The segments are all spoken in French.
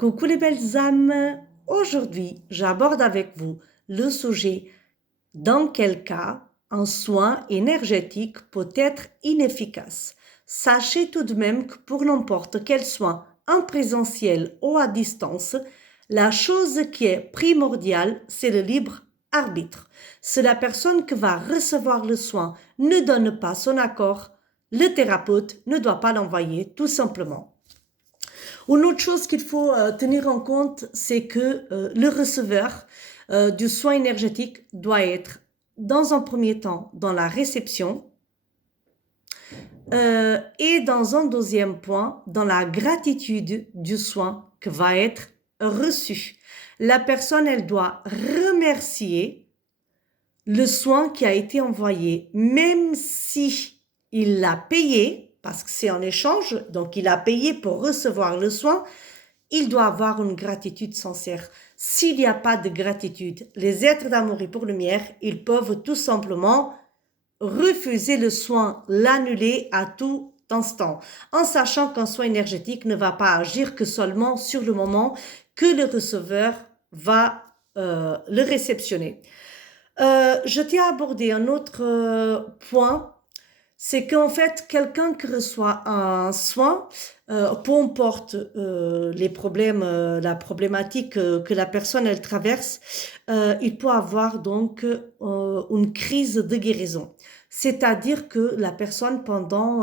Coucou les belles âmes, aujourd'hui j'aborde avec vous le sujet dans quel cas un soin énergétique peut être inefficace. Sachez tout de même que pour n'importe quel soin en présentiel ou à distance, la chose qui est primordiale, c'est le libre arbitre. Si la personne qui va recevoir le soin ne donne pas son accord, le thérapeute ne doit pas l'envoyer tout simplement. Une autre chose qu'il faut tenir en compte, c'est que le receveur du soin énergétique doit être, dans un premier temps, dans la réception et dans un deuxième point, dans la gratitude du soin qui va être reçu. La personne, elle doit remercier le soin qui a été envoyé, même si il l'a payé, parce que c'est en échange, donc il a payé pour recevoir le soin, il doit avoir une gratitude sincère. S'il n'y a pas de gratitude, les êtres d'amour et pour lumière, ils peuvent tout simplement refuser le soin, l'annuler à tout instant, en sachant qu'un soin énergétique ne va pas agir que seulement sur le moment que le receveur va le réceptionner. Je tiens à aborder un autre point, c'est qu'en fait, quelqu'un qui reçoit un soin, peu importe les problèmes, la problématique que la personne elle traverse, il peut avoir donc une crise de guérison. C'est-à-dire que la personne pendant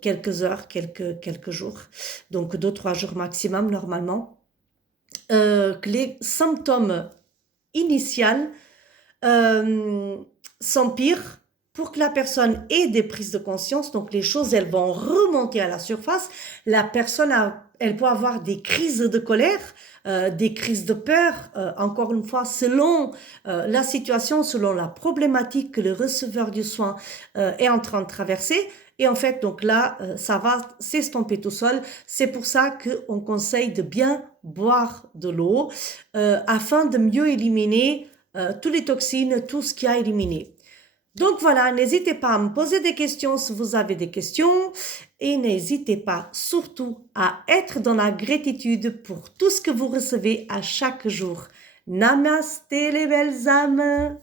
quelques heures, quelques jours, donc 2-3 jours maximum normalement, que les symptômes initiaux s'empire pour que la personne ait des prises de conscience. Donc, les choses, elles vont remonter à la surface. La personne, elle peut avoir des crises de colère, des crises de peur, encore une fois, selon la situation, selon la problématique que le receveur du soin est en train de traverser. Et en fait, donc là, ça va s'estomper tout seul. C'est pour ça qu'on conseille de bien boire de l'eau afin de mieux éliminer toutes les toxines, tout ce qui a éliminé. Donc voilà, n'hésitez pas à me poser des questions si vous avez des questions et n'hésitez pas surtout à être dans la gratitude pour tout ce que vous recevez à chaque jour. Namasté les belles âmes!